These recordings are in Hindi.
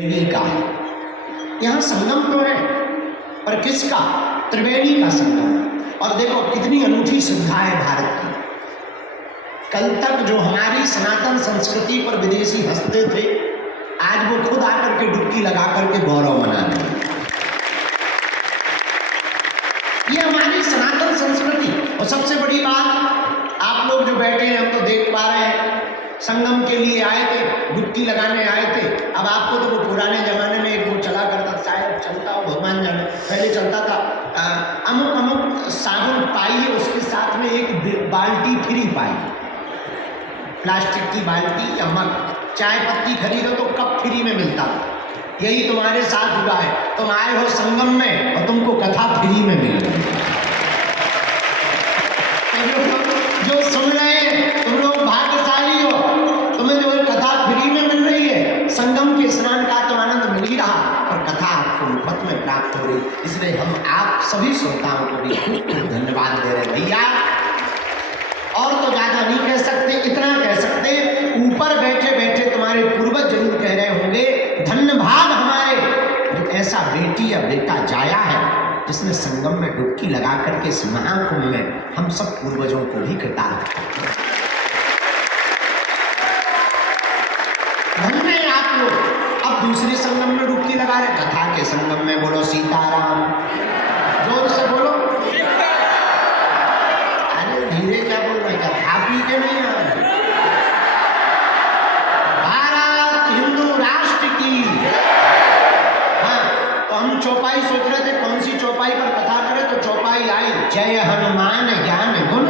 त्रिवेणी का। यहाँ संगम तो है, पर किसका? त्रिवेणी का संगम। और देखो कितनी अनूठी सुविधा है भारत की। कल तक जो हमारी सनातन संस्कृति पर विदेशी हंसते थे, आज वो खुद आकर के डुबकी लगा करके गौरव मना रहे हैं। ये हमारी सनातन संस्कृति। और सबसे बड़ी बात, आप लोग जो बैठे हैं हम तो देख पा रहे हैं, संगम के लिए आए थे, डुबकी लगाने आए थे। अब आपको तो वो पुराने जमाने में एक वो चला करता, शायद चलता हो, भगवान जाने, पहले चलता था, अमुक अमुक साबुन पाइए, उसके साथ में एक बाल्टी फ्री पाई, प्लास्टिक की बाल्टी या मग। चाय पत्ती खरीदो तो कप फ्री में मिलता। यही तुम्हारे साथ हुआ है, तुम आए हो संगम में और तुमको कथा फ्री में मिल रही है। जो सुन रहे हैं तुम लोग भाग्यशाली हो, तुम्हें जो कथा फ्री में मिल रही है। संगम के स्नान का तो आनंद मिल ही रहा, और कथा आपको मुफ्त में प्राप्त हो रही। इसलिए हम आप सभी श्रोताओं को भी धन्यवाद दे रहे भैया। और तो ज्यादा नहीं कह सकते, इतना कह सकते, ऊपर बैठे बैठे तुम्हारे पूर्वज जरूर कह रहे होंगे, धन्य भाग हमारे जो ऐसा बेटी या बेटा जाया है, जिसने संगम में डुबकी लगा करके इस महाकुंभ में हम सब पूर्वजों को भी कृतार्थ। धन्य है आप लोग। अब दूसरे संगम में डुबकी लगा रहे, कथा के संगम में बोलो सीताराम, जोर से बोलो। धीरे क्या बोल रहे हैं, खा पी के नहीं आ रहे। भारत हिंदू राष्ट्र की। हाँ, तो हम चौपाई सोच रहे थे कौन सी चौपाई पर कथा करें, तो चौपाई आई जय हनुमान ज्ञान गुण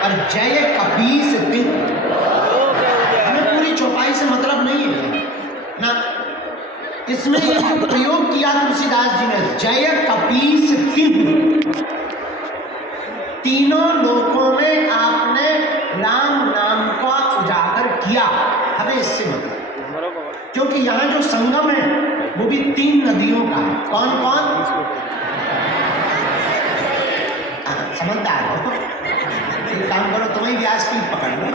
और जय कपीस तिन। हमें पूरी चौपाई से मतलब नहीं है ना, इसमें एक प्रयोग किया तुलसीदास जी ने, जय कपीस तिन। तीनों लोकों में आपने राम नाम का उजागर किया। हमें इससे मतलब, क्योंकि यहाँ जो संगम है वो भी 3 नदियों का है। कौन कौन? समझदार हो, एक काम करो, तुम्हें व्यास की पकड़ लो।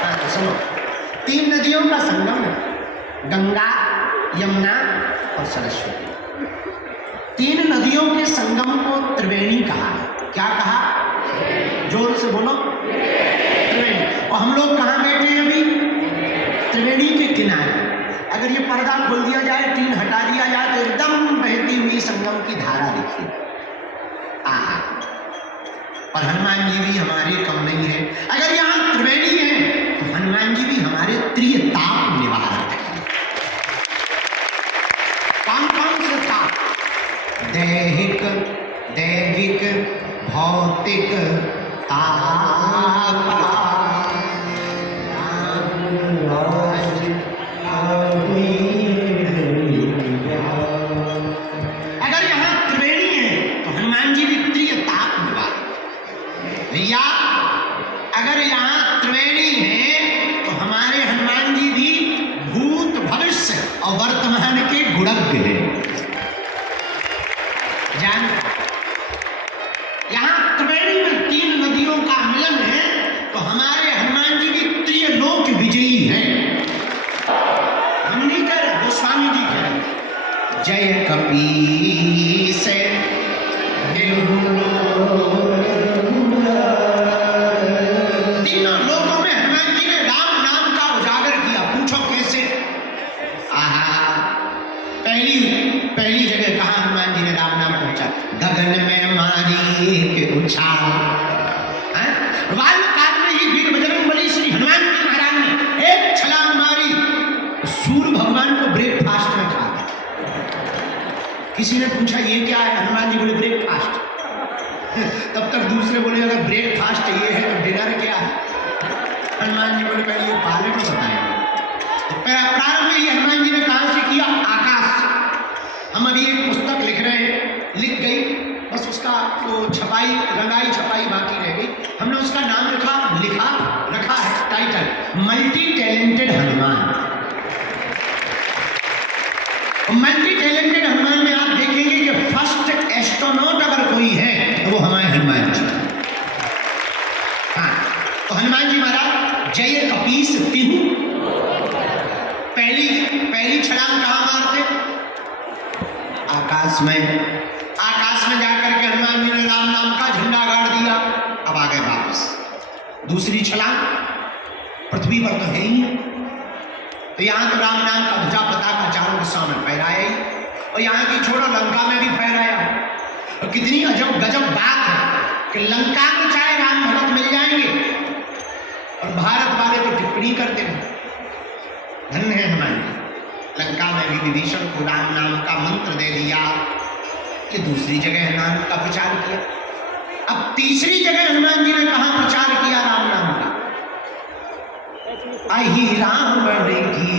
हाँ तो सुनो, 3 नदियों का संगम है, गंगा, यमुना और सरस्वती। 3 नदियों के संगम को त्रिवेणी कहा है। क्या कहा? जोर से बोलो, त्रिवेणी। और हम लोग कहाँ बैठे हैं अभी? त्रिवेणी के किनारे। अगर ये पर्दा खोल दिया जाए, टीन हटा दिया जाए, तो एकदम बहती हुई संगम की धारा दिखी। आहा, और हनुमान जी भी हमारे कम नहीं है। अगर यहाँ त्रिवेणी है तो हनुमान जी भी हमारे त्रिताप निवारक है। कौन कौन से ताप? दैहिक, दैविक, भौतिक ताप। अगर यहाँ त्रिवेणी है तो हनुमान जी भी त्रिताप निवारक। भैया अगर यहाँ त्रिवेणी है तो हमारे हनुमान जी भी भूत, भविष्य और वर्तमान के गुणज्ञ हैं। जान, यहाँ त्रिवेणी में 3 नदियों का मिलन है, तो हमारे हनुमान जी भी त्रिलोक विजयी हैं। हम नहीं कह रहे, गोस्वामी जी कह रहे, जय कपीस तीनों लोकों में हनुमान जी ने राम नाम का उजागर किया। पूछो कैसे? आहा, पहली जगह कहा हनुमान जी ने राम नाम पहुंचा? गगन में मारी एक उछाल। वायुकाल में ही वीर बजरंगबली श्री हनुमान जी महाराज ने एक छलांग मारी, सूर्य भगवान को ब्रेकफास्ट में खा गया। किसी ने पूछा ये क्या है? हनुमान जी बोले ब्रेकफास्ट। तब तक दूसरे बोले अगर ब्रेकफास्ट ये है तो डिनर क्या है? हनुमान जी बोले पहले ये बाले में बताएंगे। प्रारंभ में ही हनुमान जी ने कहां से किया? आकाश। हम अभी एक पुस्तक लिख रहे हैं, लिख गई, बस उसका तो छपाई, रंगाई छपाई बाकी रह गई। हमने उसका नाम रखा है title, multi talented Hanuman. Multi talented Hanuman में आप देखेंगे कि फर्स्ट एस्ट्रोनॉट अगर कोई है तो वो हमारे हनुमान जी। हाँ, तो हनुमान जी महाराज जय कपीस तिहु, पहली पहली छलांग कहाँ मारते? आकाश में। आकाश में जाकर के हनुमान जी ने राम नाम का झंडा गाड़ दिया। अब आ गए वापस। दूसरी छलांग पृथ्वी पर तो है ही, तो यहाँ तो राम नाम का ध्वजा पताका चारों दिशाओं में फहराया ही, और यहाँ की छोड़ो लंका में भी फहराया। और कितनी अजब गजब बात है कि लंका में चाहे राम भगत मिल जाएंगे और भारत वाले तो टिप्पणी करते हैं। धन्य है हनुमान जी, लंका में भी विभीषण को राम नाम का मंत्र दे दिया कि दूसरी जगह हनुमान का प्रचार किया। अब तीसरी जगह हनुमान जी ने कहाँ प्रचार किया राम नाम का? अहि रावण की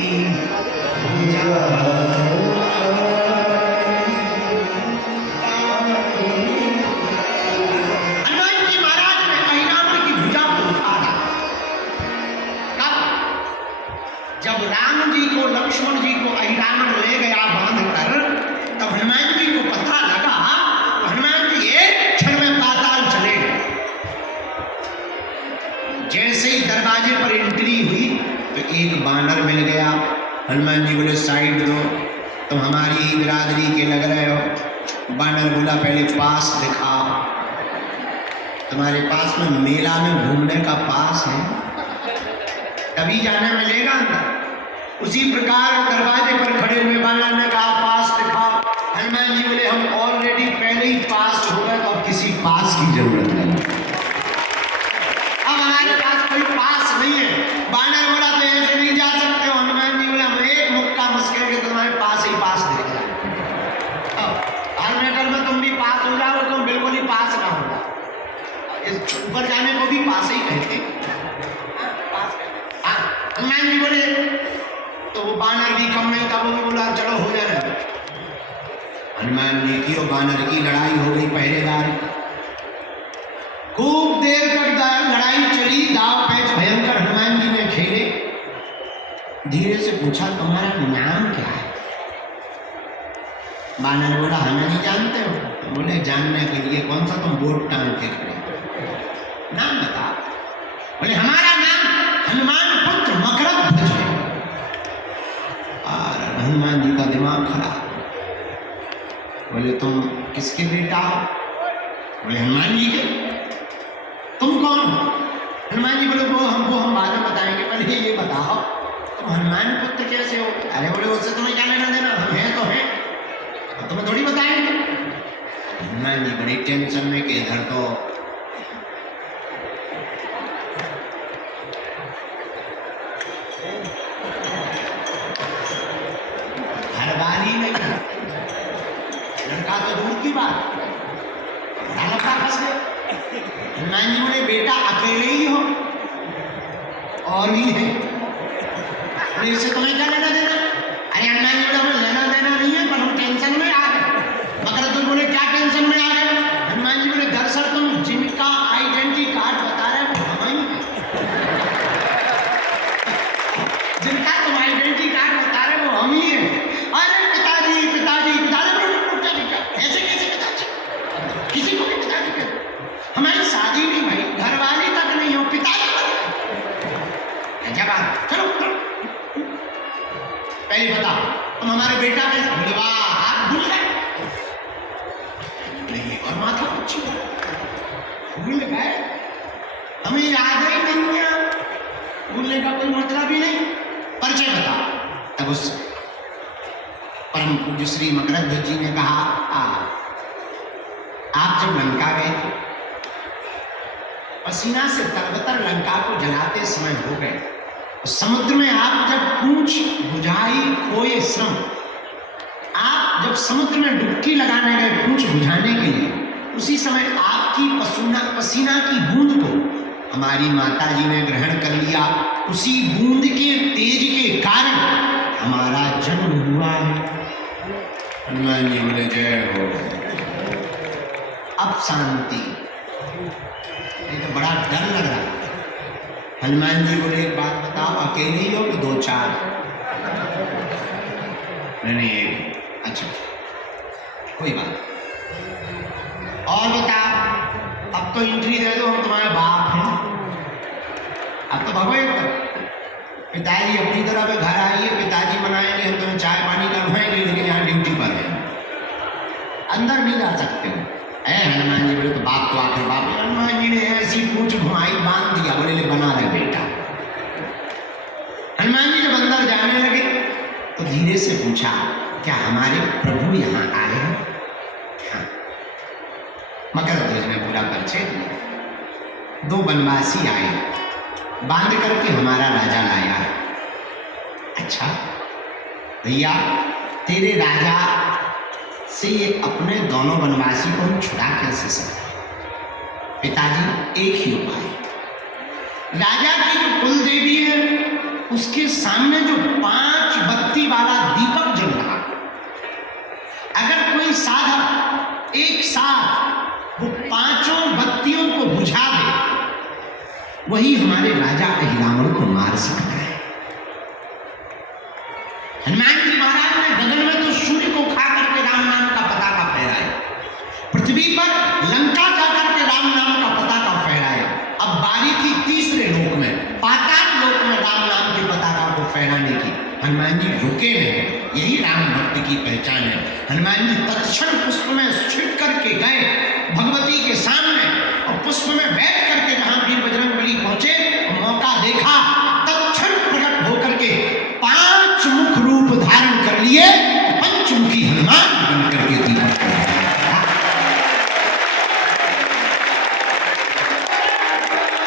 हनुमान जी महाराज ने अहि रावण की भुजा को उठाया। कब? जब राम जी को लक्ष्मण जी को अहि रावण ले गया बांध कर, तब हनुमान जी को पता लगा। हनुमान जी एक क्षण में पाताल चले गए। जैसे ही दरवाजे पर एंट्री हुई तो एक बानर मिल गया। हनुमान जी बोले साइड दो, तुम हमारी ही बिरादरी के लग रहे हो। बानर बोला पहले पास दिखाओ, तुम्हारे पास में मेला में घूमने का पास है, तभी जाने मिलेगा अंदर। उसी प्रकार दरवाजे पर खड़े हुए बानर ने कहा पास दिखाओ। हनुमान जी बोले हम ऑलरेडी पहले ही पास हो गए, तो अब किसी पास की जरूरत नहीं, अब हमारे पास कोई पास नहीं है। बानर बोला तो ऐसे नहीं जा सकते हो। हनुमान जी बोले हम एक मुक्का मुस्किल के तुम्हारे पास ही पास देख जाए। हर मैटर में तुम भी पास हो जाओ, तुम बिल्कुल ही पास ना हो जाओ। इस ऊपर जाने को भी पास ही कहते। हनुमान जी बोले तो वो बानर भी कम नहीं था, वो भी बोला चलो हो जाए। हनुमान जी की और बानर की लड़ाई हो गई पहरेदार। खूब देर तक लड़ाई चली, दाव पैच भयंकर हनुमान जी ने खेले। धीरे से पूछा तुम्हारा नाम क्या है? बानर बोला हमें नहीं जानते हो। तो बोले जानने के लिए कौन सा तुम बोर्ड टांग के खड़े, नाम बताओ। बोले हमारा नाम हनुमान पुत्र मकरध्वज है। और हनुमान जी का दिमाग खराब। बोले तुम किसके बेटा हो? बोले हनुमान जी के। तुम कौन हो? हनुमान जी बोले वो हम बाद में बताएंगे, पहले ये बताओ तुम हनुमान पुत्र कैसे हो? अरे बोले उससे तुम्हें क्या लेना देना, हम हैं तो हैं, तो तुम्हें थोड़ी बताएंगे। हनुमान जी बड़ी टेंशन में कि इधर तो घरवाली नहीं, लड़का तो दूर की बात, बड़ा लड़का फंस गया। हनुमान जी बोले बेटा अकेले ही हो और भी है, इससे तुम्हें क्या लेना देना? अरे हनुमान जी बोले हमें लेना देना नहीं है, पर हम टेंशन में आ गए। मकरध्वज बोले क्या टेंशन में आ गए? हनुमान जी बोले दरअसल तुम जिनका आइडेंटिटी कार्ड बता रहे हो हम ही, जिनका तुम आइडेंटिटी कार्ड बता रहे हो हम ही है। अरे पिताजी पिताजी पिताजी ऐसे कैसे पिताजी? किसी को भी पिताजी कहते, हमारी शादी नहीं भाई, घरवाली तक नहीं हो, पिताजी तक। जब चलो पहले बताओ तुम हमारे बेटा कैसे? भूलवा आप भूल गए नहीं, और माथा पूछी भूल गए, हमें याद ही नहीं है, भूलने का कोई मतलब ही नहीं। परिचय बताओ। तब उस परम पूज्य श्री मकरध्वज जी ने कहा आप जब लंका गए थे, पसीना से तरबतर लंका को जलाते समय हो गए, समुद्र में आप जब पूंछ बुझाई खोए श्रम, आप जब समुद्र में डुबकी लगाने गए पूंछ बुझाने के लिए, उसी समय आपकी पसीना की बूंद को हमारी माता जी ने ग्रहण कर लिया। उसी बूंद के तेज के कारण हमारा जन्म हुआ है। हनुमान जी बोले जय हो। अब शांति, ये तो बड़ा डर लग रहा है। हनुमान जी बोले एक बात बताओ, अकेले ही हो कि दो चार? नहीं एक। अच्छा कोई बात। और बता, अब तो एंट्री दे दो, हम तुम्हारे बाप हैं, अब तो भगवे पिताजी अपनी तरफ घर आइए, पिताजी मनाएंगे, हम तुम्हें चाय पानी करवाएंगे, लेकिन यहाँ ड्यूटी पर है, अंदर नहीं जा सकते हो। हनुमान जी बोले तो बाप तो आखिर बाप। हनुमान जी ने ऐसी पूंछ घुमाई, बांध दिया, बोले ले बना रहे बेटा। हनुमान जी जब अंदर जाने लगे तो धीरे से पूछा, क्या हमारे प्रभु यहाँ आए हैं? हाँ। मकर ध्वज ने पूरा परिचय दिया। 2 वनवासी आए, बांध करके हमारा राजा लाया है। अच्छा भैया, तेरे राजा से ये अपने दोनों वनवासी को हम छुड़ा कैसे सकते? पिताजी एक ही उपाय, राजा की जो कुल देवी है उसके सामने जो 5 बत्ती वाला दीपक जल रहा, अगर कोई साधक एक साथ वो 5 बत्तियों को बुझा दे, वही हमारे राजा अहिरावण को मार सकता है। हनुमान जी महाराज ने गगन में तो सूर्य को खा करके राम नाम का पताका फहराया, पृथ्वी पर लंका जाकर के राम नाम का पताका फहराया। अब बारी थी तीसरे लोक में, पाताल लोक में राम नाम के पताका को फहराने की। हनुमान जी रुके नहीं, यही राम भक्ति की पहचान है। हनुमान जी तत्क्षण पुष्प में छिप करके गए भगवती के सामने, और पुष्प में बैठ करके जहां वीर बजरंगबली पहुंचे, मौका देखा, तत्क्षण प्रकट होकर के 5 मुख रूप धारण कर लिए, पंचमुखी हनुमान बन करके दीपक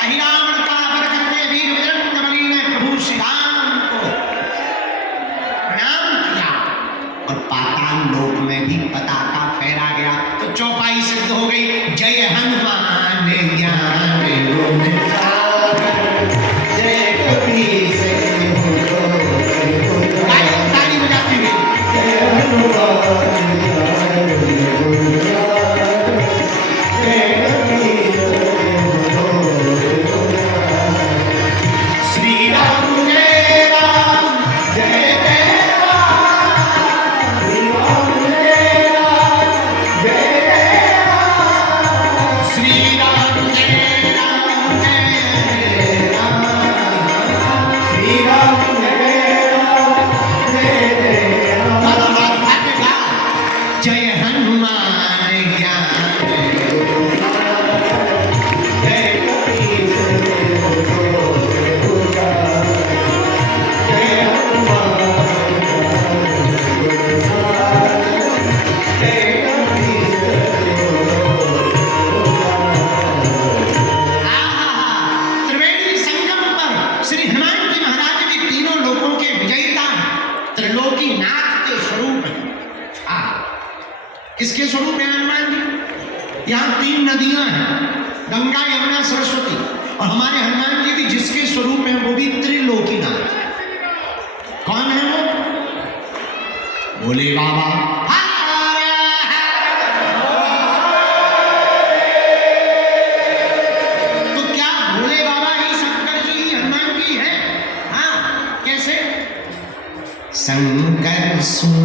अहिरावण का वर करके वीर बजरंगबली ने प्रभु श्री राम को प्रणाम किया, और पाताल लोक में भी पताका फहरा गया। तो चौपाई सिद्ध हो गई, जय हनुमान ज्ञान गुण सागर, जय कपीस ताली बजाते हुए, जय हनुमान किसके स्वरूप है हनुमान जी? यहाँ 3 नदियां हैं, गंगा यमुना सरस्वती, और हमारे हनुमान जी भी जिसके स्वरूप हैं वो भी त्रिलोकीनाथ। कौन है वो? भोले बाबा। तो क्या भोले बाबा ही शंकर जी हनुमान जी हैं? हाँ, कैसे? शंकर सुन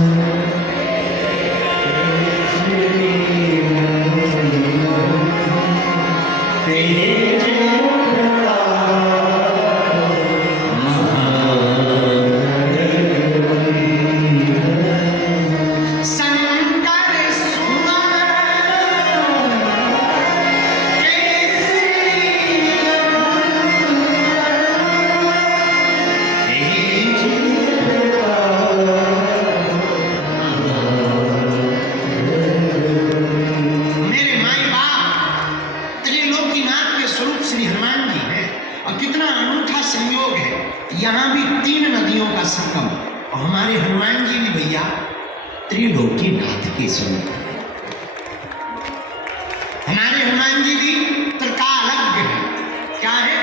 यहाँ भी 3 नदियों का संगम, और हमारे हनुमान जी भी भैया त्रिलोकीनाथ के स्वरूप है। हमारे हनुमान जी भी त्रिकालज्ञ है। क्या है?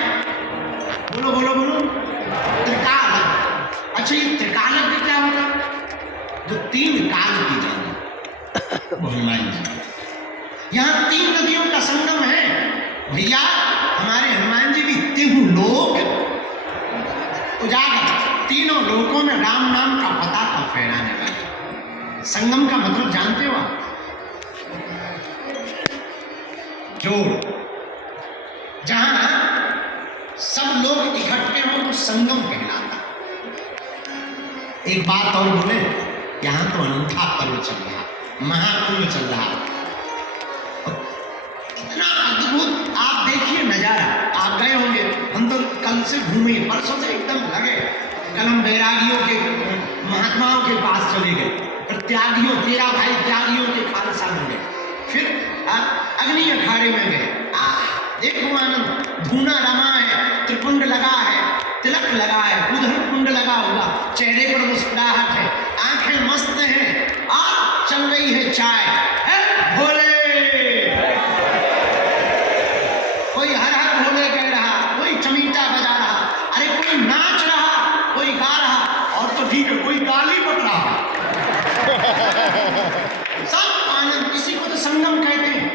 बोलो बोलो बोलो। त्रिकालज्ञ। अच्छा, ये त्रिकालज्ञ क्या होगा? जो 3 काल की जाने वो हनुमान जी। यहाँ 3 नदियों का संगम है भैया। हमारे हनुमान जी भी 3 लोक उजागर, 3 लोकों में राम नाम का पताका फहराने वाले। संगम का मतलब जानते हो आप? जोड़, जहां सब लोग इकट्ठे हो तो संगम कहलाता। बात और बोले, यहाँ तो अनूठा पर्व चल रहा, महाकुंभ चल रहा, कितना अद्भुत आप देखिए नजारा। आप गए होंगे, हम तो कल से घूमे, परसों से एकदम लगे, कल हम बैरागियों के महात्माओं के पास चले गए, और त्यागियों, 13 भाई त्यागियों के खालसा में गए, फिर अग्नि अखाड़े में गए। देखो आनंद, धूना रमा है, त्रिपुंड लगा है, तिलक लगा है, उधर कुंड लगा हुआ, चेहरे पर मुस्कुराहट है, आंखें मस्त हैं, और चल रही है चाय है भोले। कोई हर हर भोले कह रहा, कोई चमीटा बजा रहा, अरे कोई नाच रहा, कोई गा रहा, और तो ठीक है कोई गाली बक रहा। सब आनंद। इसी को तो संगम कहते हैं,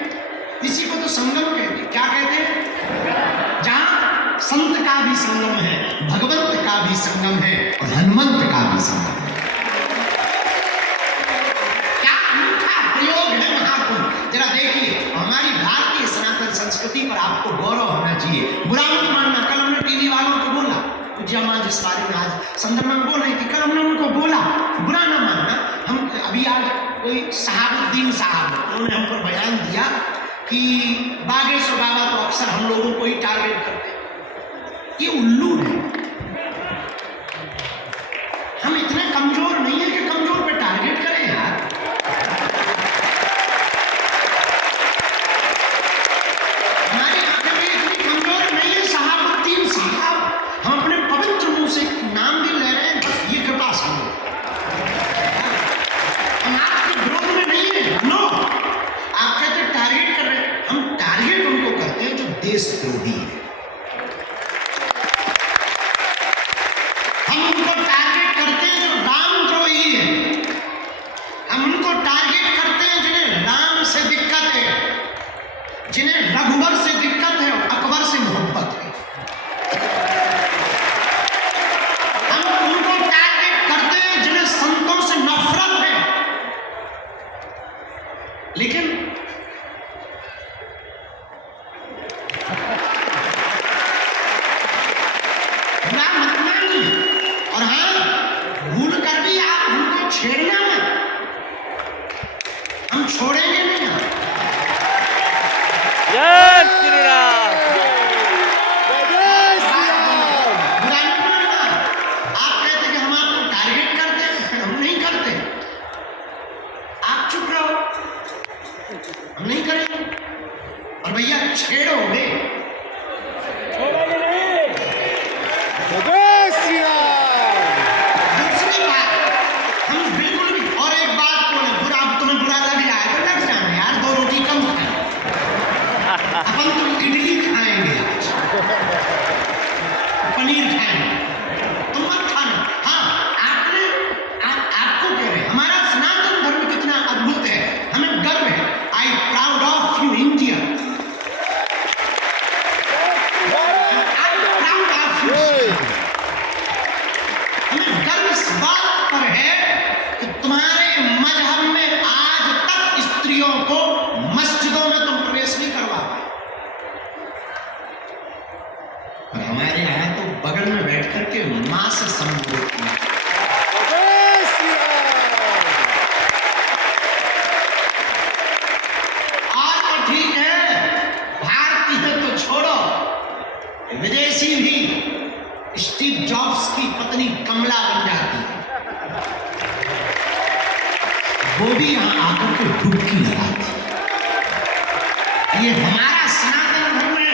इसी को तो संगम कहते हैं। क्या कहते हैं? जहां संत का भी संगम है, भगवंत का भी संगम है, और हनुमंत का भी संगम है। क्या अनूठा प्रयोग है महाकुंभ। जरा देखिए, हमारी भारतीय सनातन संस्कृति पर आपको गौरव होना चाहिए। बुरा मत मानना, कल हमने टीवी वालों को बोला, पूज्य मां जिस बारे में आज संदर्भ में बोल रही थी, कल हमने उनको बोला, बुरा ना मानना। हम अभी आज कोई शहाबुद्दीन साहब, उन्होंने हम पर बयान दिया कि बागेश्वर बाबा तो अक्सर हम लोगों को ही टारगेट करते हैं। ये उल्लू है, हम इतने कमजोर नहीं है कि कमजोर पे टारगेट करें यार। हमारी आंखें भी इतनी कमजोर नहीं है। शहाबुद्दीन साहब, हम अपने पवित्र मुंह से नाम भी ले रहे हैं, बस ये कृपा समझो, हम आपके विरोध में नहीं है। नो, आप कहते टारगेट कर रहे हैं, हम टारगेट उनको करते हैं जो देशद्रोही है। हम उनको टारगेट करते हैं जो रामद्रोही है। हम उनको टारगेट करते हैं जिन्हें राम से दिक्कत है, जिन्हें रघुवर से दिक्कत है और अकबर से मोहब्बत है। हम उनको टारगेट करते हैं जिन्हें संतों से नफरत है। लेकिन मत मानिए, और हाँ, भूल कर भी आप उनको छेड़ना मत, हम छोड़ेंगे नहीं। जय श्री राम। बुरा मत मानना। आप कहते कि हम आपको टारगेट करते हैं, हम नहीं करते। आप चुप रहो, हम नहीं करेंगे। और भैया छेड़ोगे, दूसरी बात हम बिल्कुल भी, और एक बात बोले, बुरा तुम्हें बुरा लग रहा है तो लग जाना यार, 2 रोटी कम खाए, अपन तो इडली खाएंगे आज, पनीर खाएंगे, तुम मत खाना। हाँ, आपको कह रहे हैं, हमारा सनातन धर्म कितना अद्भुत है, हमें गर्व है। I proud of you India, I proud of you. हमें गर्व इस बात पर है कि तुम्हारे मजहब में आज तक स्त्रियों को मस्जिदों में तुम प्रवेश नहीं करवा पाए, और हमारे यहाँ तो बगल में बैठ करके मां से संबोधित किया। और तो ठीक है, भारतीय तो छोड़ो, विदेशी भी स्टीव जॉब्स की पत्नी कमला बन जाती है, वो भी यहां आकर के डुबकी लगाती है। ये हमारा सनातन धर्म है।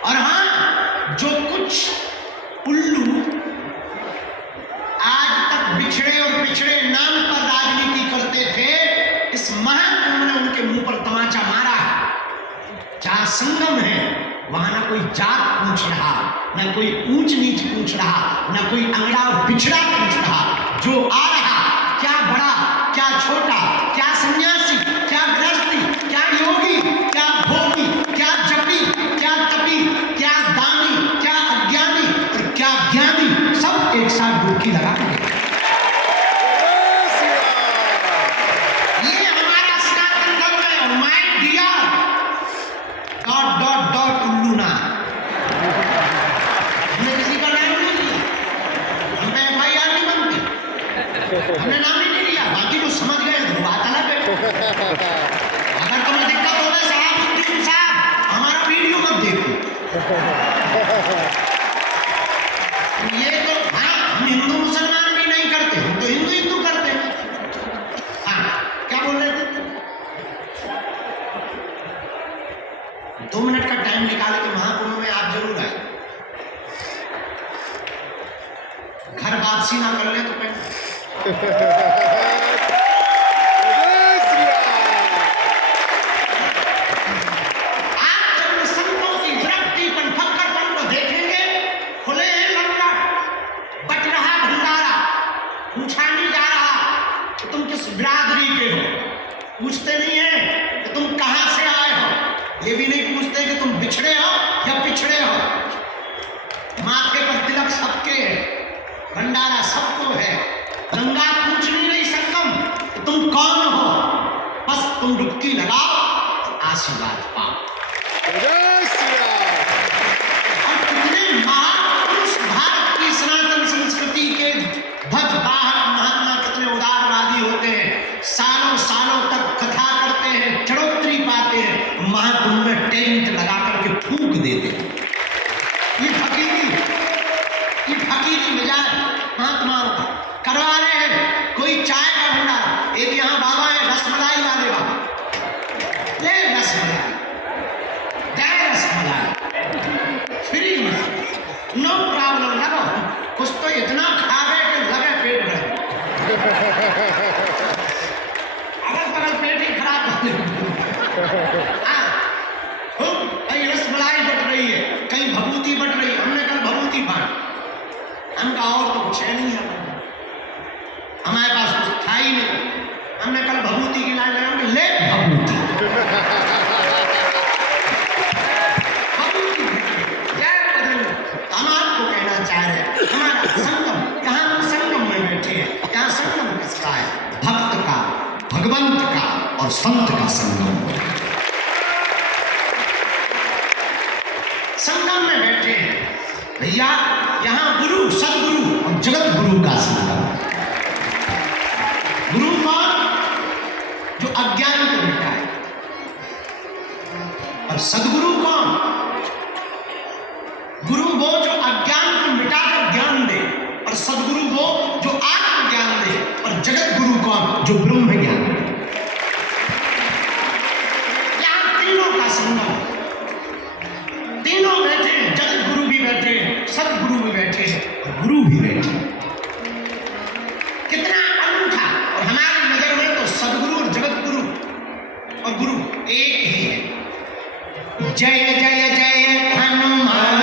और हाँ, जो कुछ उल्लू आज तक बिछड़े और पिछड़े नाम पर राजनीति करते थे, इस महाकुंभ ने उनके मुंह पर तमाचा मारा। जहां संगम है वहां ना कोई जात पूछ रहा, ना कोई ऊंच नीच पूछ रहा, ना कोई अंगड़ा बिछड़ा पूछ रहा। जो आ रहा, क्या बड़ा क्या छोटा, क्या सन्यासी क्या गृहस्थी, क्या योगी क्या भोगी, क्या जपी क्या तपी, क्या दानी क्या अज्ञानी और क्या ज्ञानी, सब एक साथ डुबकी लगा के ये हमारा सनातन धर्म है। My dear dot dot dot उल्लू ना, हमने किसी का नाम नहीं लिया, हम पे FIR नहीं बनती। नाम ही नहीं लिया, बाकी जो समझ गए तो बात अलग है। अगर तुम्हें दिक्कत हो गई शहाबुद्दीन साहब, हमारा वीडियो मत देखो। ये तो हाँ, हम हिंदू मुसलमान भी नहीं करते, हम तो हिंदू हिंदू करते हैं। हाँ, क्या बोल रहे थे? 2 मिनट का टाइम निकाल के महाकुंभ में आप जरूर आए। घर वापसी ना कर ले तो कहीं आप जब संतों की विरक्तिपन फक्करपन को देखेंगे, खुले हैं लंगर, बच रहा भंडारा, पूछा नहीं जा रहा कि तुम किस बिरादरी के हो, पूछते नहीं है कि तुम कहां से आए हो, ये भी नहीं पूछते कि तुम बिछड़े हो या पिछड़े हो। माथे पर तिलक सबके है, भंडारा सबको है, गंगा पूछ नहीं रही संगम कि तुम कौन हो, बस तुम डुबकी लगाओ और आशीर्वाद पाओ। और कितने महापुरुष भारत की सनातन संस्कृति के ध्वज वाहक महात्मा कितने उदारवादी होते हैं, सालों सालों तक कथा करते हैं, चढ़ोतरी पाते हैं, महाकुंभ में टेंट लगा करके फूंक देते हैं। ये फकीरी मिजाज महात्माओं का करवा रहे हैं। कोई चाय का भंडारा, एक यहाँ बाबा है, रसमलाई ला दे बाबा, ले रसमलाई, दे रसमलाई फ्री में, नो प्रॉब्लम। लगो कुछ तो इतना खा गए कि लगे पेट भरे, अगल बगल पेट ही खराब हो गए। कहीं रसमलाई बट रही है, कहीं भभूति बट रही है, हमने कल भभूति बांट, हमका और तो कुछ है नहीं है, हमारे पास कुछ था ही नहीं, हमने कल भभूति की लाइन लगा के ले भभूति जय बजरंग। हम आपको कहना चाह रहे हैं, हमारा संगम, यहाँ हम संगम में बैठे हैं, यहाँ संगम किसका है? भक्त का, भगवंत का और संत का संगम। संगम में बैठे हैं भैया, यहाँ गुरु, सदगुरु और जगत गुरु का संगम। गुरु कौन? जो अज्ञान को मिटाए। और सदगुरु कौन? गुरु वो जो अज्ञान को मिटाकर ज्ञान दे, और सदगुरु वो जो आत्मज्ञान दे, और जगत गुरु कौन? जो ब्रह्म ज्ञान दे। यहाँ तीनों का संगम, तीनों बैठे हैं, जगत गुरु भी बैठे हैं, सदगुरु भी बैठे हैं और गुरु भी बैठे हैं। कितना अनूठा। और हमारी नजर में तो सदगुरु और जगत गुरु और गुरु एक ही है। जय जय जय हनुमान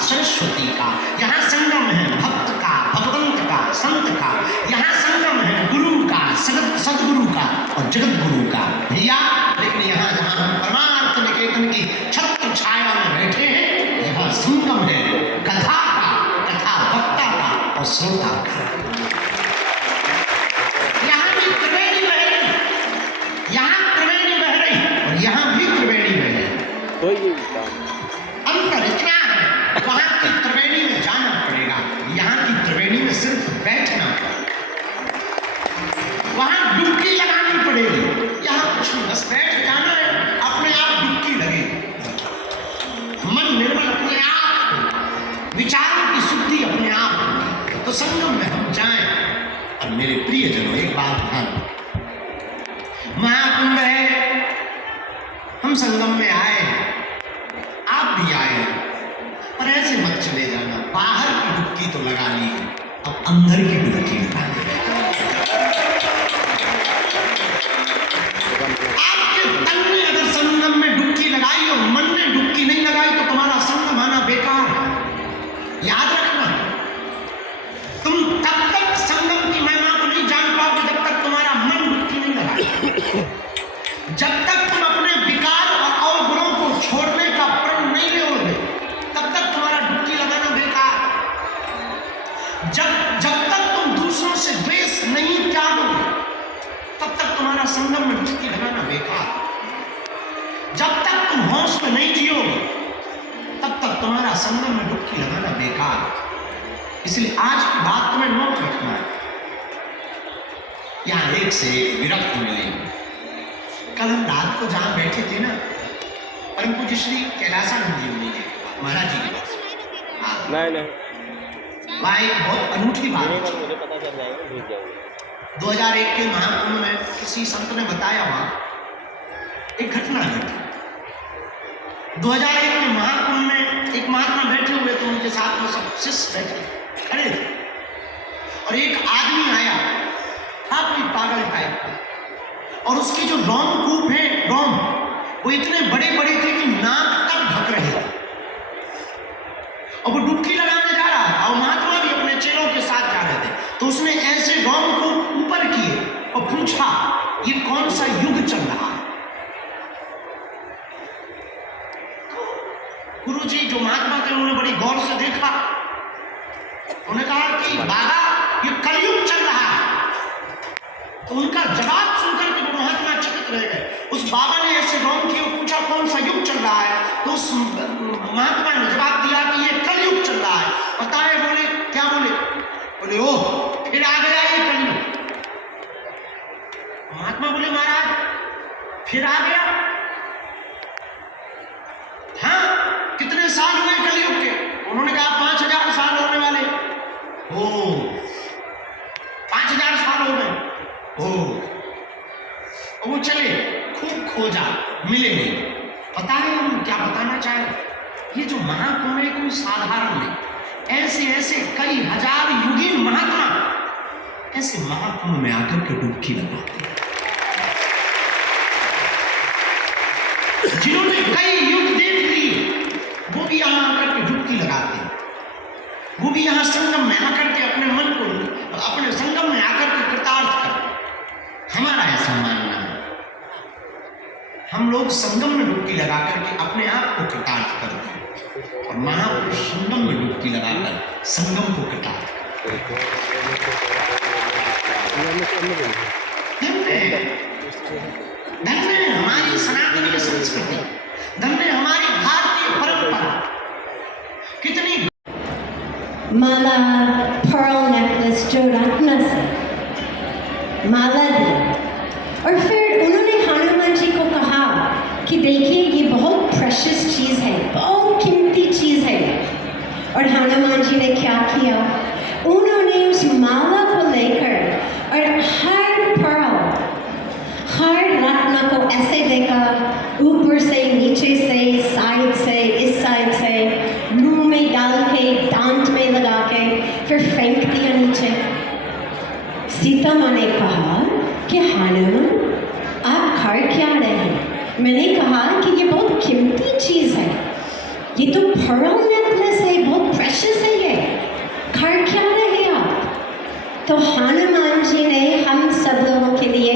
सरस्वती का, यहाँ संगम है भक्त का, भगवंत का, संत का, यहाँ संगम है गुरु का, सदगुरु का और जगत गुरु का। भैया लेकिन यहाँ जहाँ हम परमार्थ निकेतन की छत्र छाया में बैठे हैं, यहाँ संगम है कथा का, कथा वक्ता का और श्रोता का। यहाँ भी त्रिवेणी बह रही, यहाँ त्रिवेणी बह रही और यहाँ भी त्रिवेणी बह रही। अंतर इतना है, वहां की त्रिवेणी में जाना पड़ेगा, यहाँ की त्रिवेणी में सिर्फ बैठना पड़ेगा, वहां डुबकी लगानी पड़ेगी। यहाँ कुछ नहीं, बस बैठ जाना है, अपने आप डुबकी लगेगी, मन निर्मल अपने आप, विचारों की शुद्धि अपने आप। तो संगम में हम जाएं। और मेरे प्रियजनों एक बात ध्यान, महाकुंभ है, हम संगम में आए, आप भी आए, पर ऐसे मत चले जाना, बाहर की डुबकी तो लगा ली, अब अंदर की डुबकी लगानी है। जब तक तुम अपने विकार और अवगुणों को छोड़ने का प्रण नहीं लोगे तब तक तुम्हारा डुबकी लगाना बेकार। जब तक तुम दूसरों से द्वेष नहीं त्यागोगे तब तक तुम्हारा संगम में डुबकी लगाना बेकार। जब तक तुम होश में नहीं जियोगे तब तक तुम्हारा संगम में डुबकी लगाना बेकार। इसलिए आज की बात तुम्हें नोट रखना है। यहां एक से एक विरक्त मिलेंगे। कल हम रात को जहां बैठे थे ना, परम पूज्य श्री कैलासानंद जी मिले महाराज जी के पास। नहीं वहाँ एक बहुत अनूठी बात है। मुझे पता चल जाएगा, भूल जाऊंगा। 2001 के महाकुंभ में किसी संत ने बताया, वहां एक घटना घटी। 2001 के महाकुंभ में एक महात्मा बैठे हुए थे, उनके साथ में सब शिष्य बैठे खड़े थे और एक आदमी आया, काफी पागल टाइप का, और उसके जो रोमकूप है, रोम वो इतने बड़े बड़े थे कि नाक तक ढक रहे थे और वो डुबकी लगाने जा रहा था और महात्मा भी अपने चेलों के साथ जा रहे थे। तो उसने ऐसे रोमकूप ऊपर किए और पूछा, ये कौन सा युग चल रहा है? गुरुजी जो महात्मा थे उन्होंने बड़ी गौर से देखा, उन्होंने कहा कि बाबा ये कलयुग चल रहा है। तो उनका जवाब सुनकर के वो महात्मा चकित रह गए। उस बाबा ने ऐसे रोम किए और पूछा कौन सा युग चल रहा है? तो उस महात्मा ने जवाब दिया कि ये कलयुग चल रहा है। बताए बोले क्या? बोले ओह फिर आ गया ये कलयुग। महात्मा बोले महाराज फिर आ गया? हाँ, कितने साल हुए कलयुग के? उन्होंने कहा 5000 साल होने वाले। ओ 5000 साल हो गए। ओ वो चले, खूब खोजा, मिले नहीं। पता है हम क्या बताना चाहे? ये जो महाकुंभ है कोई साधारण नहीं। ऐसे ऐसे कई हजार युगीन महात्मा ऐसे महाकुंभ में आकर के डुबकी लगाते हैं, जिन्होंने कई युग देख लिए वो भी यहां आकर के डुबकी लगाते हैं। वो भी यहां संगम में आकर के अपने मन को, अपने संगम में आकर के कृतार्थ करते। हमारा ऐसा मानना है, हम लोग संगम में डुबकी लगा करके अपने आप को कृतार्थ करते हैं और महापुरुष संगम में डुबकी लगाकर संगम को कृतार्थ करते हैं। धन्य है हमारी सनातनी संस्कृति, धन्य है हमारी भारतीय परंपरा। कितनी माला पर्ल नेकलेस जो रत्न से माला दी और फिर उन्होंने हनुमान जी को कहा कि देखिए ये बहुत प्रेशियस चीज़ है, बहुत कीमती चीज़ है। और हनुमान जी ने क्या किया? उन्होंने उस माला को लेकर और हर पर्ल, हर रत्न को ऐसे देखा, ऊपर से, नीचे से, साइड से, इस साइड से, मुंह में डाल के, दांत में लगा के, फिर फेंक दिया नीचे। सीता माँ ने कहा कि हनुमान आप कर क्या रहे हैं? मैंने कहा कि ये बहुत कीमती चीज़ है, ये तो पर्ल नेकलेस है, बहुत प्रेशियस है, ये कर क्या रहे आप? तो हनुमान जी ने हम सब लोगों के लिए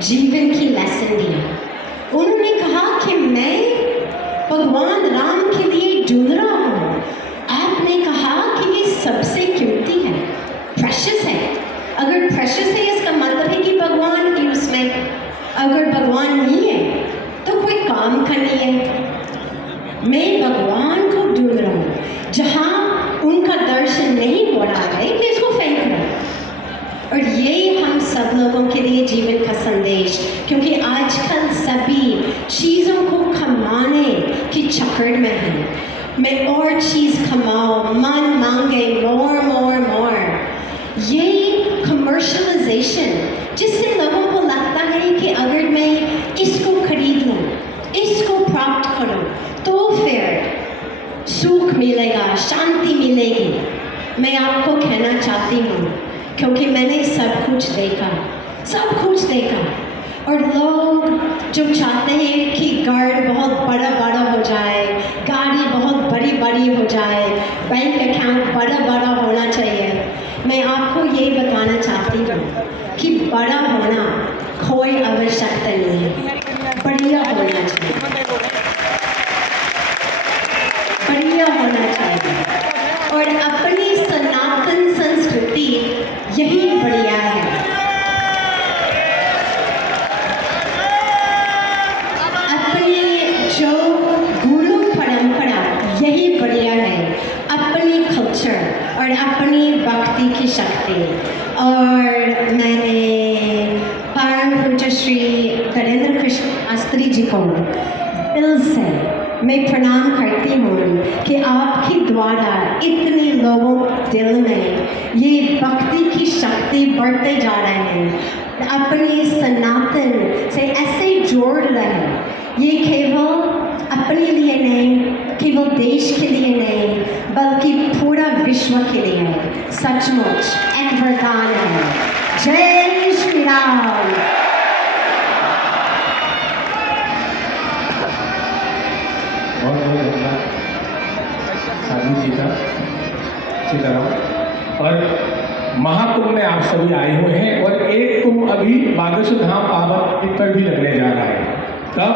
जीवन की लेसन दिया। उन्होंने कहा कि मैं भगवान राम के लिए ढूंढ रहा हूँ। आपने कहा कि ये सबसे कीमती है, प्रेशियस है। अगर प्रेशियस है इसका मतलब है कि भगवान की उसमें, अगर भगवान नहीं है तो कोई काम का नहीं है। मैं भगवान को ढूंढ रहा हूँ, जहाँ उनका दर्शन नहीं हो रहा है मैं इसको फेंक रहा हूँ। और ये हम सब लोगों के लिए जीवन का संदेश, क्योंकि आजकल सभी चीज़ों को कमाने की चक्कर में हैं। मैं और चीज़ कमाओ, मन मांगे मोर मोर मोर। ये कमर्शलाइजेशन जिससे लोगों को लगता है कि अगर मैं इसको खरीद लूँ, इसको प्राप्त करूँ तो फिर सुख मिलेगा, शांति मिलेगी। मैं आपको कहना चाहती हूँ, क्योंकि मैंने सब कुछ देखा, और लोग जो चाहते हैं कि घर बहुत बड़ा बड़ा हो जाए, गाड़ी बहुत बड़ी बड़ी हो जाए, बैंक अकाउंट बड़ा बड़ा होना चाहिए। मैं आपको ये बताना चाहती हूँ कि बड़ा होना कोई आवश्यकता नहीं है, बढ़िया होना चाहिए, बढ़िया होना चाहिए। और अपनी सनातन संस्कृति यही बढ़िया है। अपने जो गुरु परंपरा यही बढ़िया है, अपनी कल्चर और अपनी भक्ति की शक्ति। और मैंने परम पूज्य श्री गणेंद्र कृष्ण शास्त्री जी को दिल से मैं प्रणाम करती हूँ कि आपके द्वारा इतने लोगों के दिल में ये भक्ति की शक्ति बढ़ते जा रहे हैं, अपनी सनातन से ऐसे जोड़ रहे हैं। ये केवल अपने लिए नहीं, केवल देश के लिए नहीं, बल्कि पूरा विश्व के लिए है। सचमुच एक वरदान है। जय श्री राम। बहुत बहुत धन्यवाद साधु जी का, सीताराम। और महाकुंभ में आप सभी आए हुए हैं और एक कुंभ अभी बागेश्वर धाम पावन पर भी लगने जा रहा है। कब?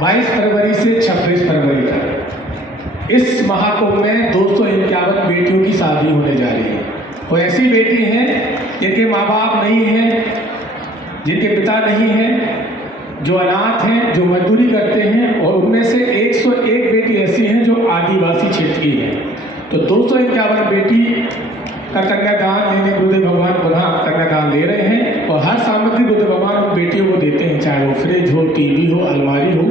22 फरवरी से 26 फरवरी तक। इस महाकुंभ में 251 बेटियों की शादी होने जा रही है। और ऐसी बेटी हैं जिनके माँ बाप नहीं हैं, जिनके पिता नहीं हैं, जो अनाथ हैं, जो मजदूरी करते हैं, और उनमें से 101 बेटी ऐसी हैं जो आदिवासी क्षेत्र की हैं। तो 251 बेटी का कन्यादान लेने गुरुदेव भगवान पुनः कन्यादान ले रहे हैं। और हर सामग्री गुरुदेव भगवान उन बेटियों को देते हैं, चाहे वो फ्रिज हो, टीवी हो, अलमारी हो।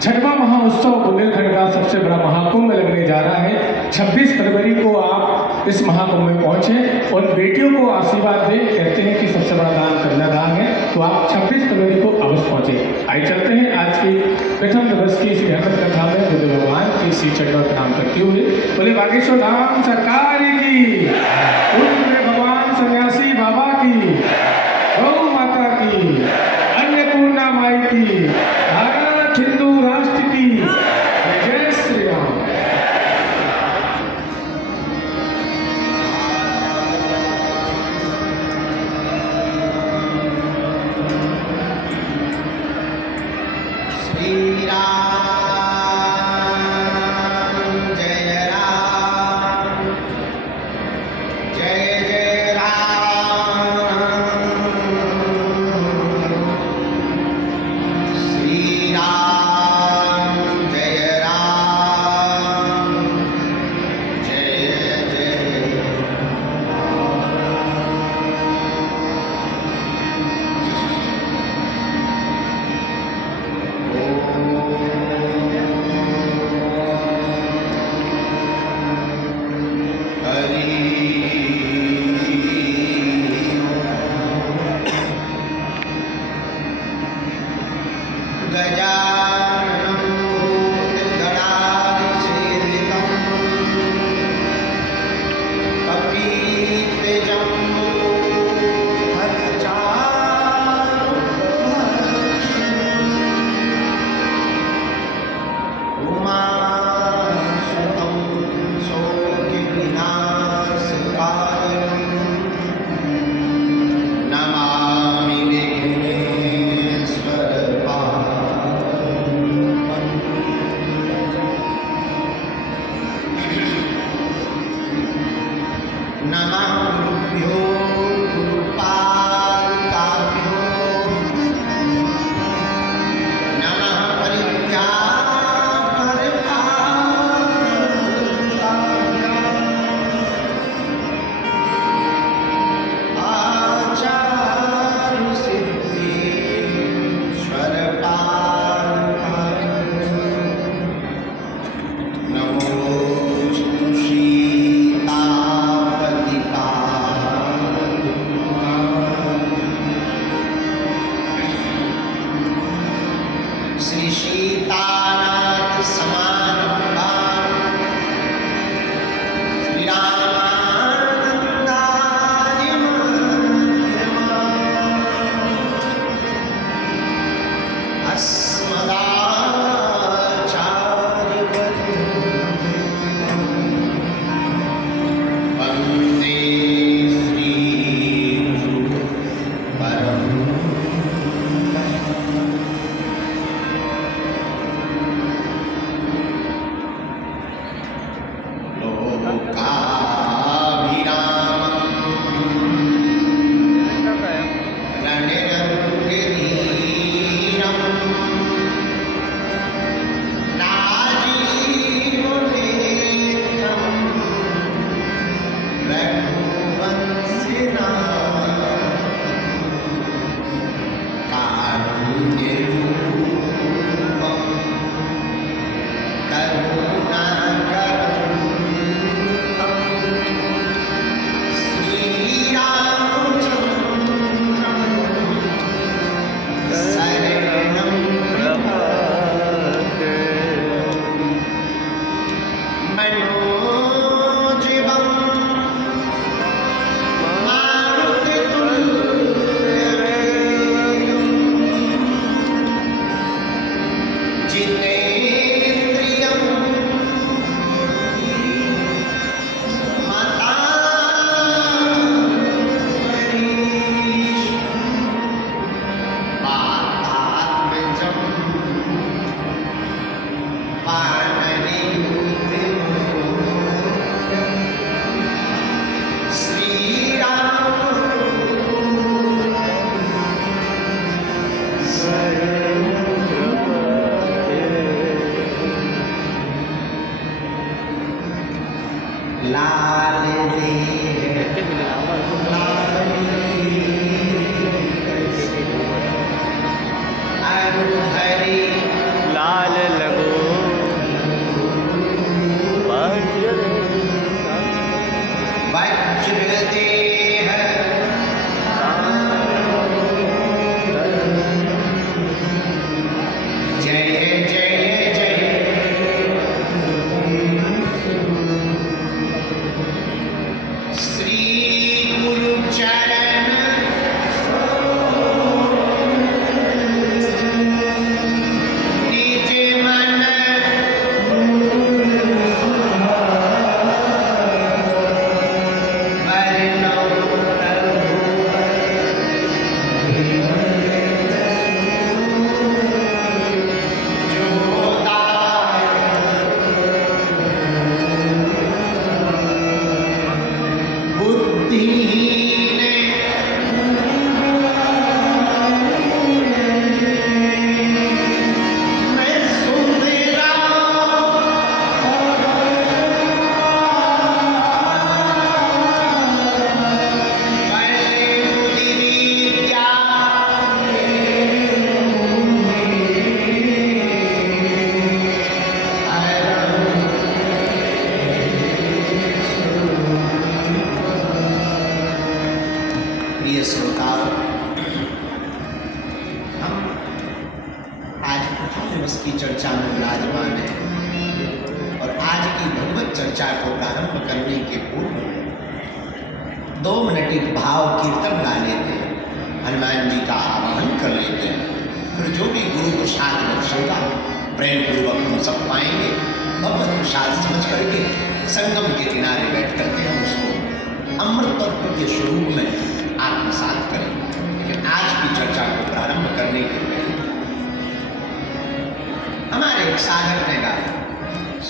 6वां महाउत्सव बुंदेलखंड का सबसे बड़ा महाकुंभ लगने जा रहा है। 26 फरवरी को आप इस महाकुंभ में पहुँचें और बेटियों को आशीर्वाद दें। कहते हैं कि सबसे बड़ा दान कन्यादान है, तो आप 26 फरवरी को अवश्य पहुँचें। आइए चलते हैं आज की प्रथम दिवस की श्री हनुमत कथा में गुरुदेव भगवान के श्री चरणों में प्रणाम करते हुए बोले बागेश्वर धाम सरकार की, पूज्य भगवान सन्यासी बाबा की, गौ माता की, अन्नपूर्णा माई की, भारत हिंदू राष्ट्र की। जय श्री राम। श्री राम जय राम, जय जय राम। श्री राम जय राम, जय जय गजाननं भूतगणाधिसेवितं कपिध्वजं भक्ताभक्तिम् उमासुतं शोकविनाशकारणं नमामि नमः गुरुभ्यो गुरुपादुकाभ्यो नमः श्री सीतानाथ समारंभां श्री रामानंदार्य मध्यमाम् अस्मदाचार्यवर्यम् वन्दे श्री गुरु परम लाल लगो जय जय जय श्री गुरु चरण निज मन बरनो प्रिय श्रोताओं, हम आज प्रथम दिवस की चर्चा में विराजमान है और आज की भगवत चर्चा को प्रारंभ करने के पूर्व में 2 मिनट एक भाव कीर्तन गा लेते हैं, हनुमान जी का आवाहन कर लेते हैं, फिर जो भी गुरु प्रसाद बख्शेगा प्रेम पूर्वक हम सब पाएंगे। भगवत प्रसाद समझ करके संगम के किनारे बैठ करके हम उसको अमृत तत्व के स्वरूप में आत्मसात करें। लेकिन आज की चर्चा को प्रारंभ करने के पहले हमारे एक साधक ने कहा,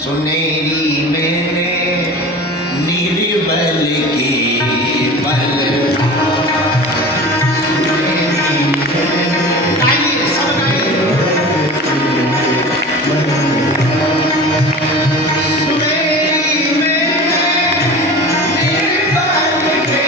सुनेरी मैंने निर्बल की बल। गाइए, सब गाइए। सुनेरी मैंने निर्बल के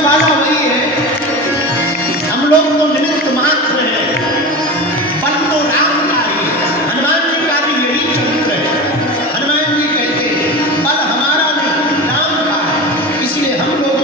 वाला वही है। हम लोग तो निमित्त मात्र हैं, बल तो राम का ही। हनुमान जी का भी यही चरित्र है। हनुमान जी कहते हैं बल हमारा नहीं, राम का है। इसलिए हम लोग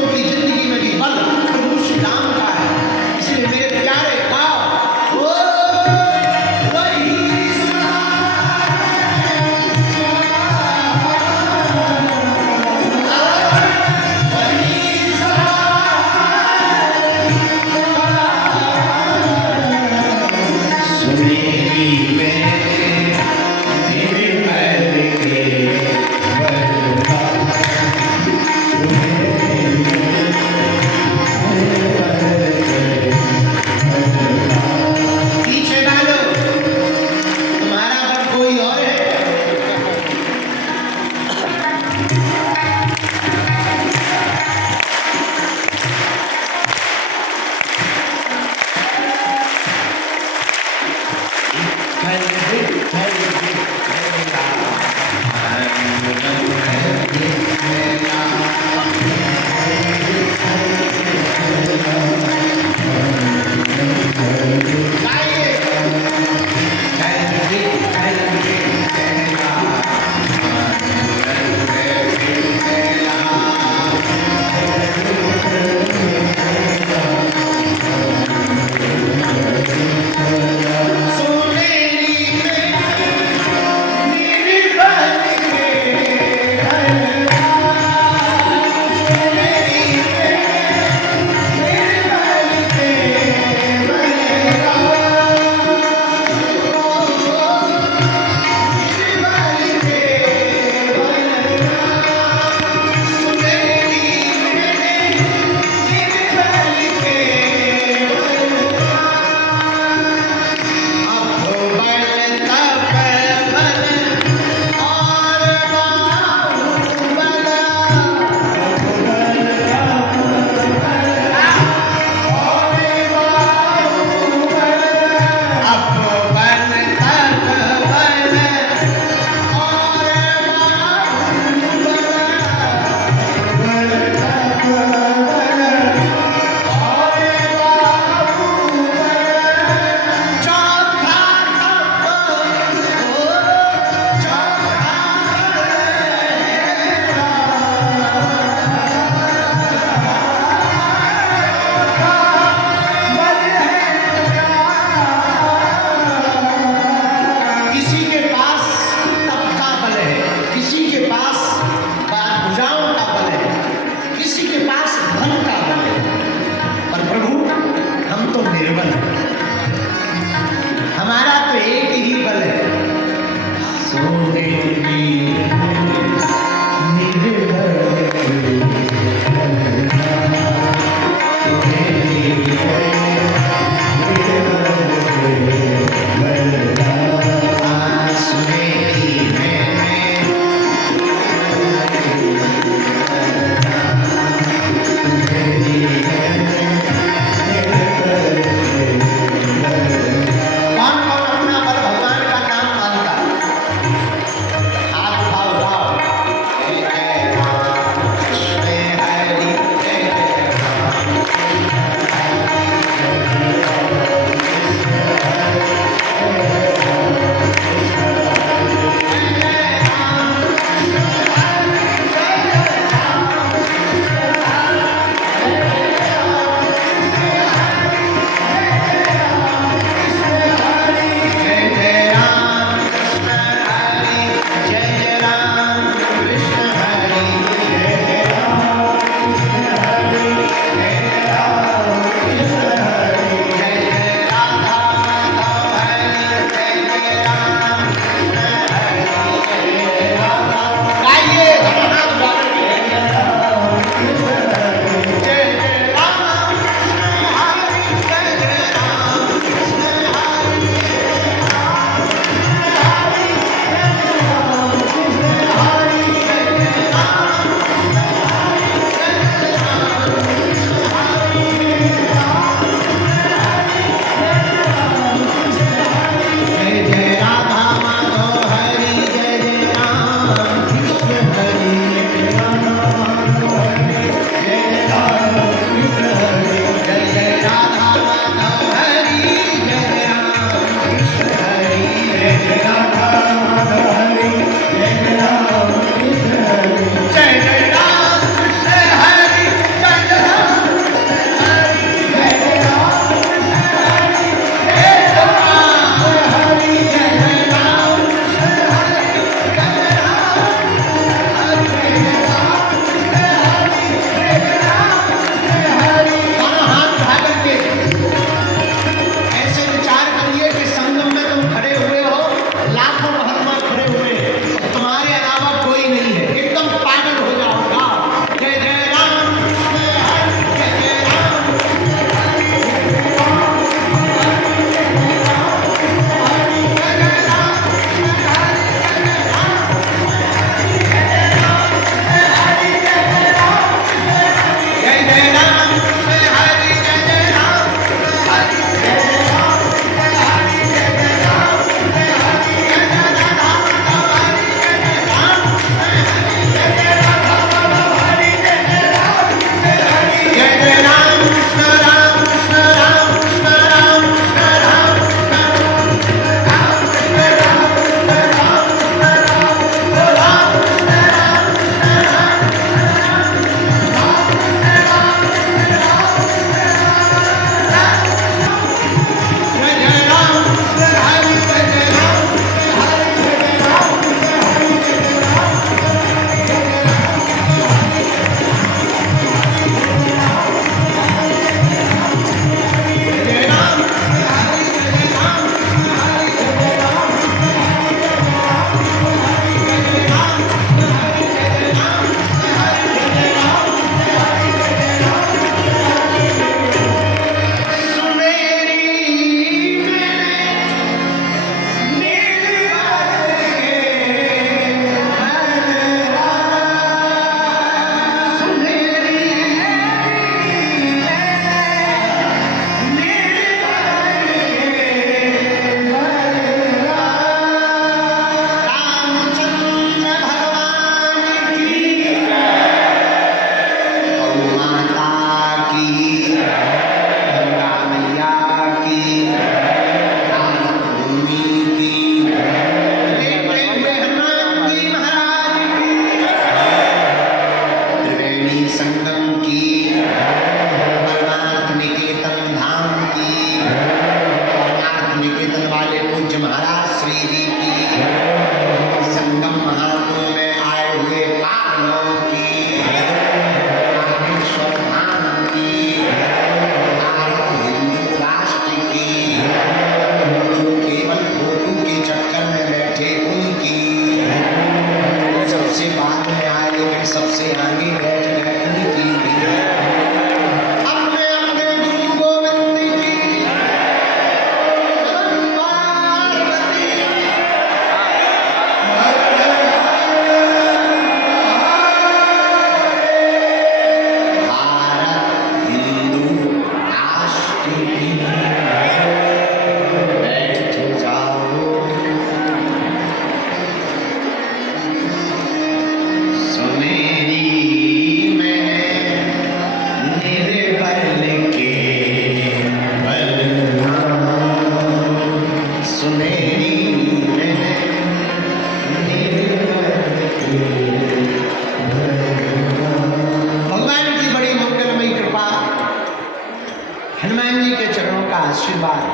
आशीर्वाद,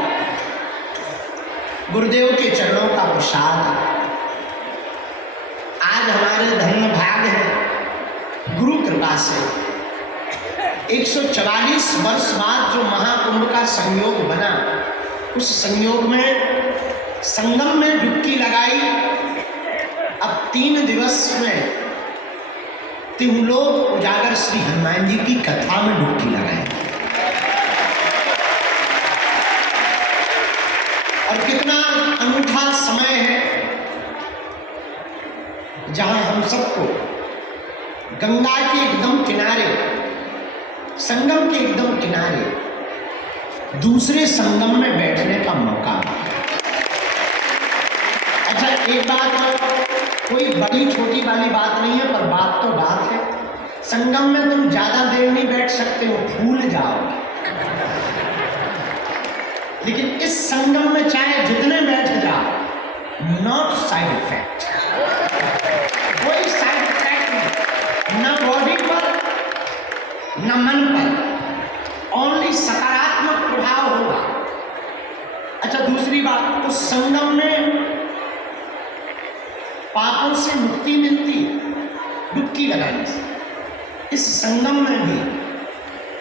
गुरुदेव के चरणों का प्रसाद आज हमारे धन्य भाग है। गुरु कृपा से 144 वर्ष बाद जो महाकुंभ का संयोग बना, उस संयोग में संगम में डुबकी लगाई। अब 3 दिवस में त्रिलोक उजागर श्री हनुमान जी की कथा में डुबकी लगाई। और कितना अनूठा समय है जहां हम सबको गंगा के एकदम किनारे, संगम के एकदम किनारे दूसरे संगम में बैठने का मौका मिला। अच्छा, एक बात, कोई बड़ी छोटी वाली बात नहीं है, पर बात तो बात है। संगम में तुम ज्यादा देर नहीं बैठ सकते हो, फूल जाओ। लेकिन इस संगम में चाहे जितने बैठ जाओ, नॉट साइड इफेक्ट, कोई साइड इफेक्ट नहीं, न बॉडी पर न मन पर, ओनली सकारात्मक प्रभाव होगा। अच्छा, दूसरी बात, उस संगम में पापों से मुक्ति मिलती है डुबकी लगाने से। इस संगम में भी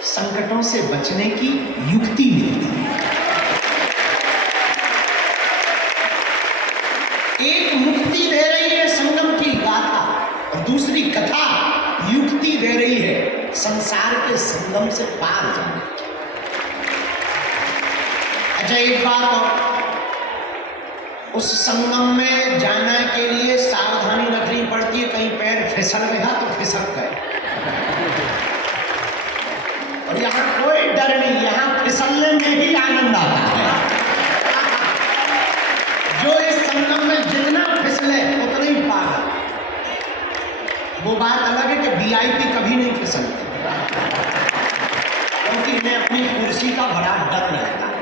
संकटों से बचने की युक्ति मिलती है। एक मुक्ति दे रही है संगम की गाथा, और दूसरी कथा युक्ति दे रही है संसार के संगम से पार जाने की। अच्छा, एक बात और, उस संगम में जाने के लिए सावधानी रखनी पड़ती है। कहीं पैर फिसल गया तो फिसल गए, और यहाँ कोई डर नहीं, यहाँ फिसलने में ही आनंद आता है। जो इस संगम में जितना फिसले उतना ही पार। वो बात अलग है कि वीआईपी कभी नहीं फिसलते, क्योंकि मैं अपनी कुर्सी का बड़ा डर रहता है,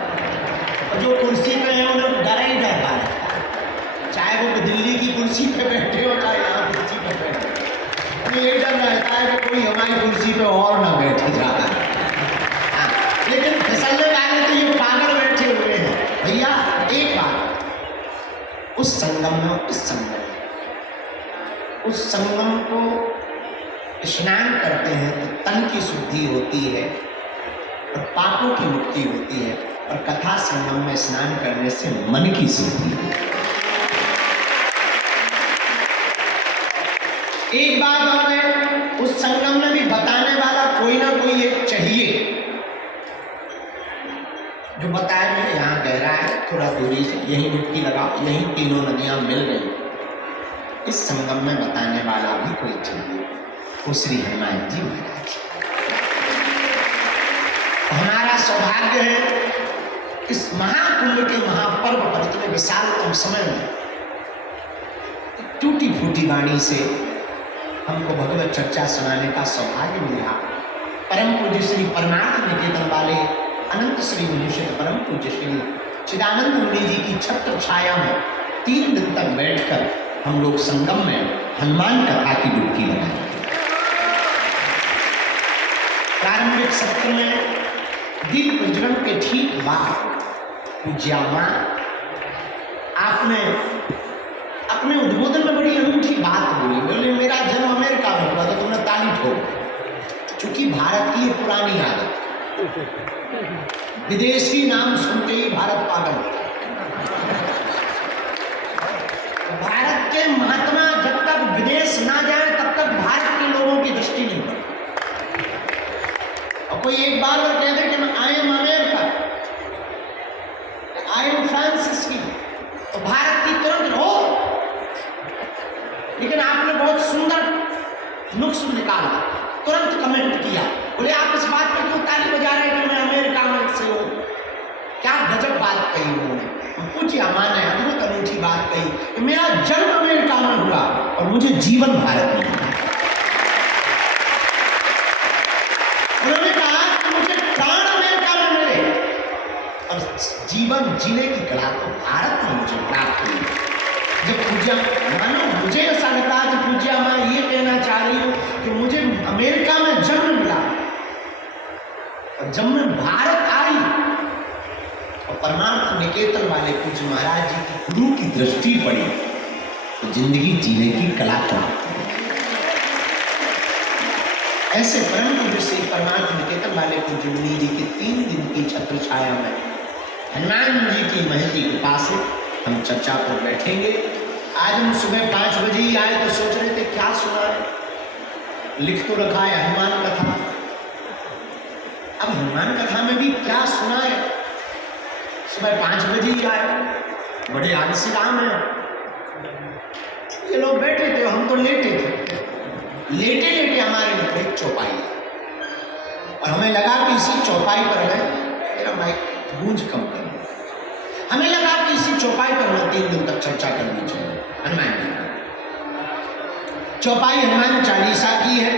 और जो कुर्सी पे है उन्हें डर ही डर रहा है, चाहे वो दिल्ली की कुर्सी पे बैठे हो चाहे यहाँ कुर्सी पे बैठे हो। उन्हें ये डर रहता है कि कोई हमारी कुर्सी पे और ना बैठे जाता है। लेकिन फिसलने वाले तो ये पागल बैठे हुए हैं। भैया एक बात, उस संगम में, उस संगम को स्नान करते हैं तो तन की शुद्धि होती है और पापों की मुक्ति होती है, और कथा संगम में स्नान करने से मन की शुद्धि होती है। एक बात और है, उस संगम में भी बताने वाला कोई ना कोई एक चाहिए, जो बताए कि यहाँ गहरा है, थोड़ा दूरी से यहीं डुबकी लगाओ, यहीं तीनों नदियां मिल गई। इस संगम में बताने वाला भी कोई चाहिए, वो श्री हनुमान जी महाराज। हमारा सौभाग्य है इस महाकुंभ के महापर्व पर इतने विशालतम समय में टूटी फूटी वाणी से हमको भगवत चर्चा सुनाने का सौभाग्य मिला। परम पूज्य श्री परमार्थ निकेतन वाले अनंत श्री विभूषित परम पूज्य श्री चिदानंद मुनि जी की छत्र छाया में 3 दिन तक बैठकर हम लोग संगम में हनुमान कथा की डुबकी लगाए। प्रारंभिक सत्र में दीप प्रज्वलन के ठीक बाद पूज्या मां आपने अपने उद्बोधन में बड़ी अनूठी बात बोली। बोले मेरा जन्म अमेरिका में हुआ, तो तुमने ताली ठोक। चूंकि भारत की ये पुरानी आदत, विदेशी नाम सुनते ही भारत पागल होता है। भारत के महात्मा जब तक विदेश ना जाए तब तक भारत के लोगों की दृष्टि नहीं पड़ती। और कोई एक बार और कह दे कि I am America, I am Francis की, तो भारत की तुरंत हो। लेकिन आपने बहुत सुंदर नुक्स निकाला, तुरंत कमेंट किया, बोले आप इस बात पर क्यों ताली बजा रहे हैं कि मैं अमेरिका में से हूँ। क्या गजब बात कही उन्होंने। पूज्य मां ने अद्भुत अनूठी बात कही कि मेरा जन्म अमेरिका में हुआ और मुझे जीवन भारत में मिला। उन्होंने कहा कि मुझे प्राण अमेरिका में मिले और जीवन जीने की कला तो भारत में मुझे प्राप्त हुई। जब पूज्या मानो मुझे ऐसा लगता है कि पूज्या मां ये कहना चाह रही हूँ कि मुझे अमेरिका में जन्म मिला और जब मैं भारत आई परमार्थ निकेतन वाले कुछ महाराज जी की गुरु की दृष्टि पड़ी तो जिंदगी जीने की कला प्राप्त हुई। ऐसे परम पूज्य श्री परमार्थ निकेतन वाले कुछ मुनि जी के 3 दिन की छत्र छाया में हनुमान जी की महती कृपा से हम चर्चा पर बैठेंगे। आज हम सुबह 5 बजे ही आए तो सोच रहे थे क्या सुना है, लिख तो रखा है हनुमान कथा, अब हनुमान कथा में भी क्या सुना है। सुबह 5 बजे ही आए, बड़े आलसी काम है। ये लोग बैठे थे, हम तो लेटे थे। लेटे लेटे हमारे मुझे एक चौपाई और हमें लगा कि इसी चौपाई पर मैं मेरा माइक गूंज कम कर, हमें लगा कि इसी चौपाई पर हमें 3 दिन तक चर्चा करनी चाहिए हनुमान जी। चौपाई हनुमान चालीसा की है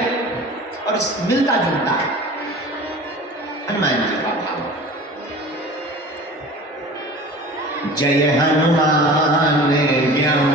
और मिलता जुलता है हनुमान जी का भाव। जय हनुमान ज्ञान